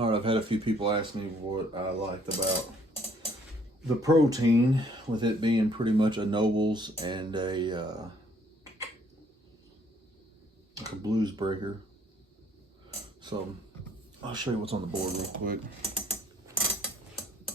All right, I've had a few people ask me what I liked about the protein, with it being pretty much a Nobels and a like a blues breaker. So I'll show you what's on the board real quick.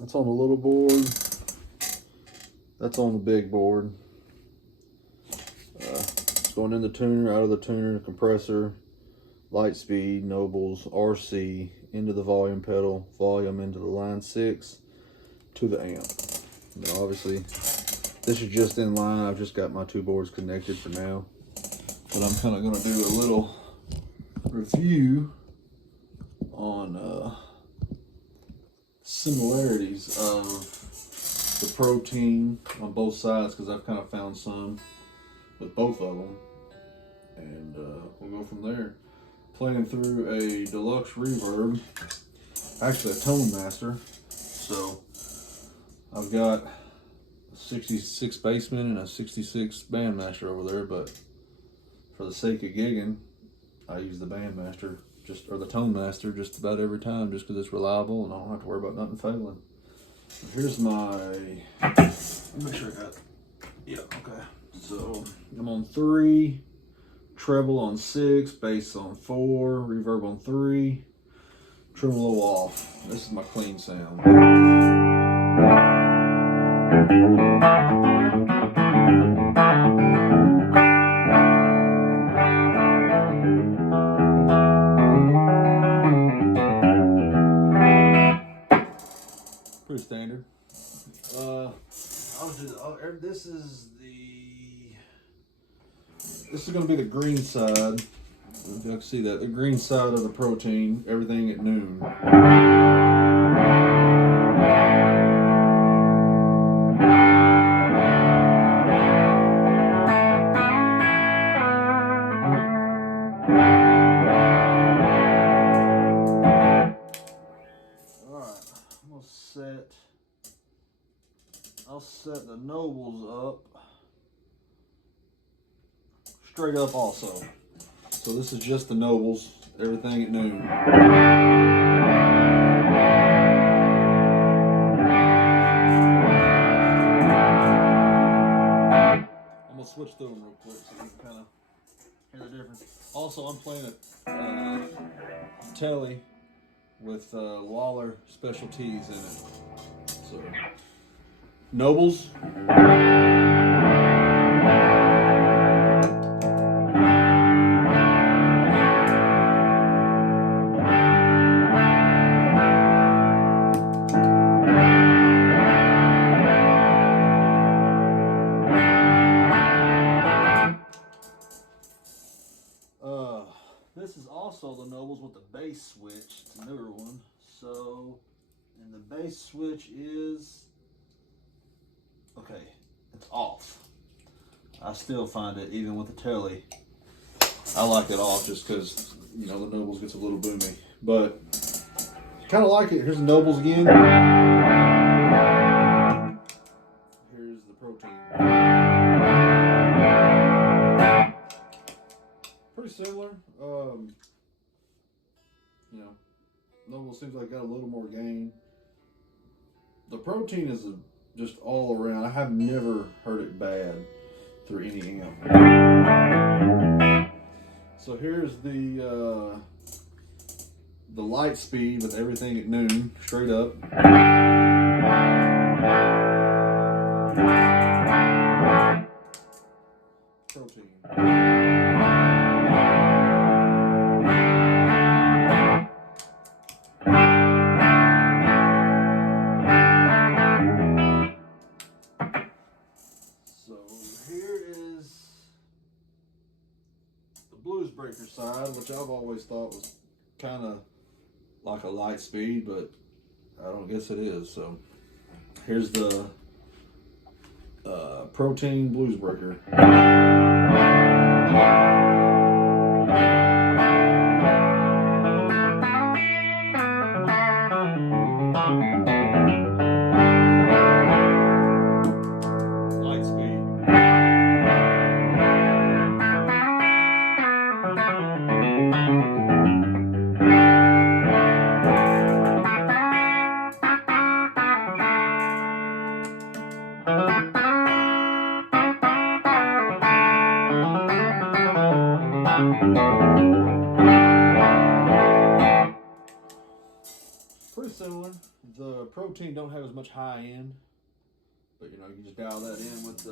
That's on the little board. That's on the big board. It's going in the tuner, out of the tuner, compressor, lightspeed, Nobels, RC, into the volume pedal, volume into the line 6 to the amp. Now obviously this is just in line. I've just got my two boards connected for now, but I'm kind of going to do a little review on similarities of the protein on both sides, because I've kind of found some with both of them, and we'll go from there. Playing through a deluxe reverb, actually a tone master. So I've got a 66 bassman and a 66 bandmaster over there, but for the sake of gigging, I use the bandmaster or the tone master just about every time, just because it's reliable and I don't have to worry about nothing failing. So here's my, let me make sure I got, yeah, okay. So I'm on 3, treble on 6, bass on 4, reverb on 3, tremolo off. This is my clean sound. Pretty standard. This is going to be the green side. If you can see that, the green side of the protein, everything at noon. I'll set the Nobels up straight up also. So this is just the Nobels, everything at noon. I'm gonna switch through them real quick so you can kind of hear the difference. Also, I'm playing a telly with Lawler specialties in it. So Nobels. This is also the Nobels with the bass switch. It's a newer one. So, and the bass switch is, okay, it's off. I still find it, even with the telly, I like it off just because, you know, the Nobels gets a little boomy. But kind of like it. Here's the Nobels again. Here's the protein. Pretty similar. You know, Noble seems like got a little more gain. The protein is just all around. I have never heard it bad through any amp. So here's the light speed with everything at noon, straight up. Protein. Blues breaker side, which I've always thought was kind of like a light speed, but I don't guess it is. So here's the protein blues breaker. Pretty similar. The protein don't have as much high end, but you know, you can just dial that in with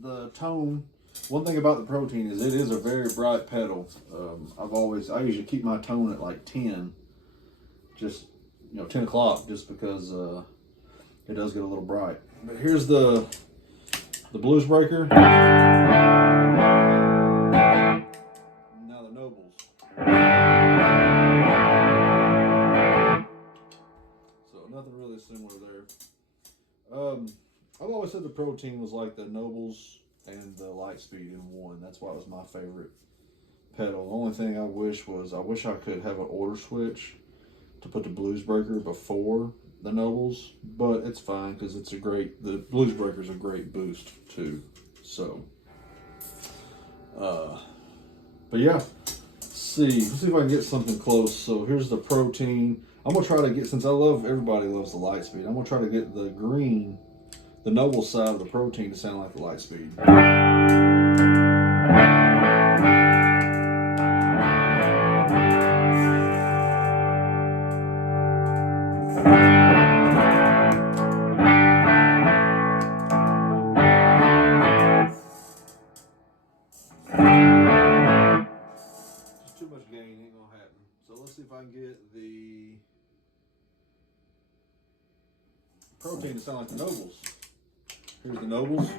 the tone. One thing about the protein is it is a very bright pedal. I usually keep my tone at like 10, just 10 o'clock, just because it does get a little bright. But here's the blues breaker. Now the Nobels. So nothing really similar there. I've always said the protein was like the Nobels and the lightspeed in one. That's why it was my favorite pedal. The only thing I wish I could have an order switch to put the blues breaker before the Nobels, but it's fine because the blues breaker is a great boost too. So, but yeah, let's see if I can get something close. So here's the protein. I'm gonna try to get, since everybody loves the lightspeed, I'm gonna try to get the green, the Noble side of the protein to sound like the lightspeed. Just too much gain ain't gonna happen. So let's see if I can get the protein to sound like the Nobles. Here's the Nobles.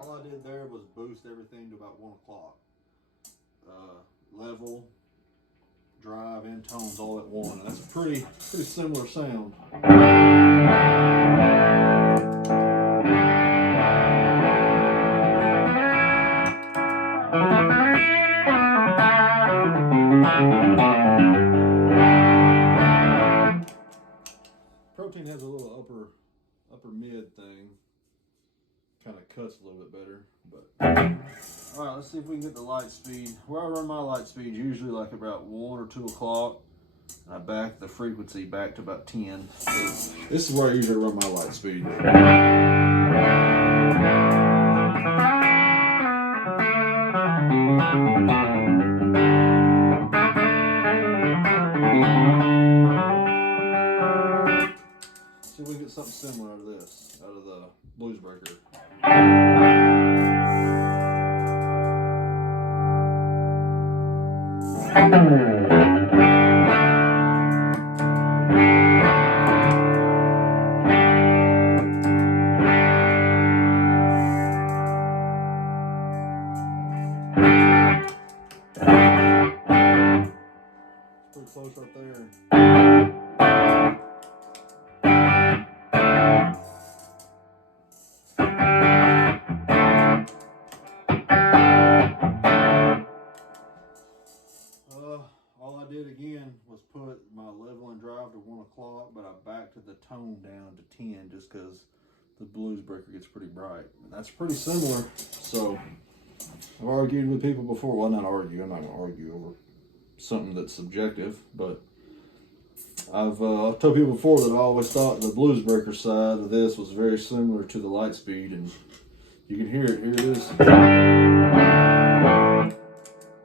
All I did there was boost everything to about 1 o'clock. Level, drive, and tones all at 1. And that's a pretty similar sound. Protein has a little upper mid thing. Kind of cuts a little bit better, but all right, let's see if we can get the light speed. Where I run my light speed, usually like about 1 or 2 o'clock. I back the frequency back to about 10. This is where I usually run my light speed. See if we can get something similar out of this, out of the blues breaker. Pretty close right there. All I did again was put my level and drive to 1 o'clock, but I backed the tone down to 10 just because the blues breaker gets pretty bright. And that's pretty similar. So I've argued with people before. Well, not argue. I'm not going to argue over something that's subjective, but I've told people before that I always thought the blues breaker side of this was very similar to the lightspeed, and you can hear it. Here it is.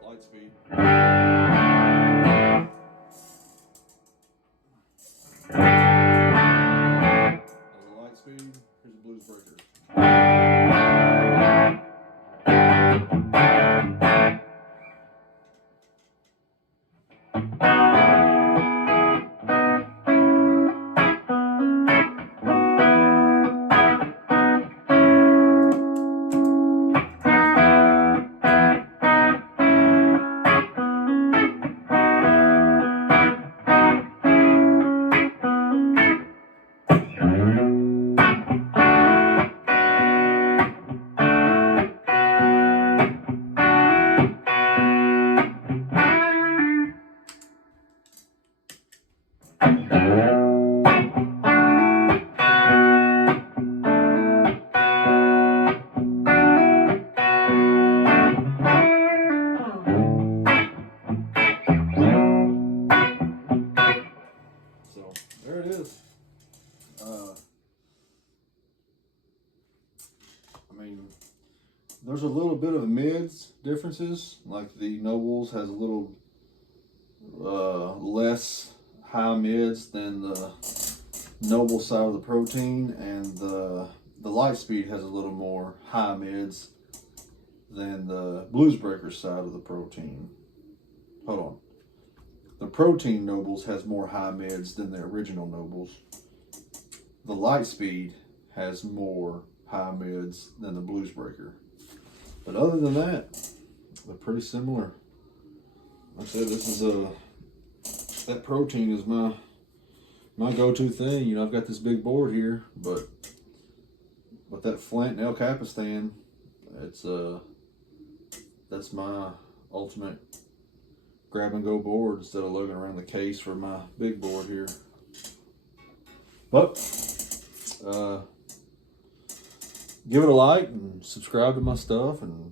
Lightspeed. There's a lightspeed. Here's a blues breaker. There it is. mean, there's a little bit of mids differences. Like the Nobels has a little less high mids than the Noble side of the protein, and the Lightspeed has a little more high mids than the Bluesbreaker side of the protein. Hold on. The protein Nobles has more high mids than the original Nobles. The Lightspeed has more high mids than the Bluesbreaker. But other than that, they're pretty similar. Like I said, this is that protein is my go-to thing. You know, I've got this big board here, but that Flint and El Capistan, it's that's my ultimate grab and go board instead of lugging around the case for my big board here. But give it a like and subscribe to my stuff and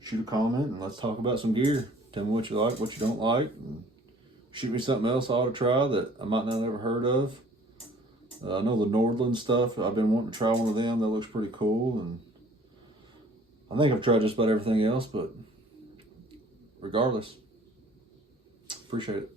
shoot a comment and let's talk about some gear. Tell me what you like, what you don't like, and shoot me something else I ought to try that I might not have ever heard of. I know the Nordland stuff. I've been wanting to try one of them. That looks pretty cool. And I think I've tried just about everything else, but regardless, appreciate it.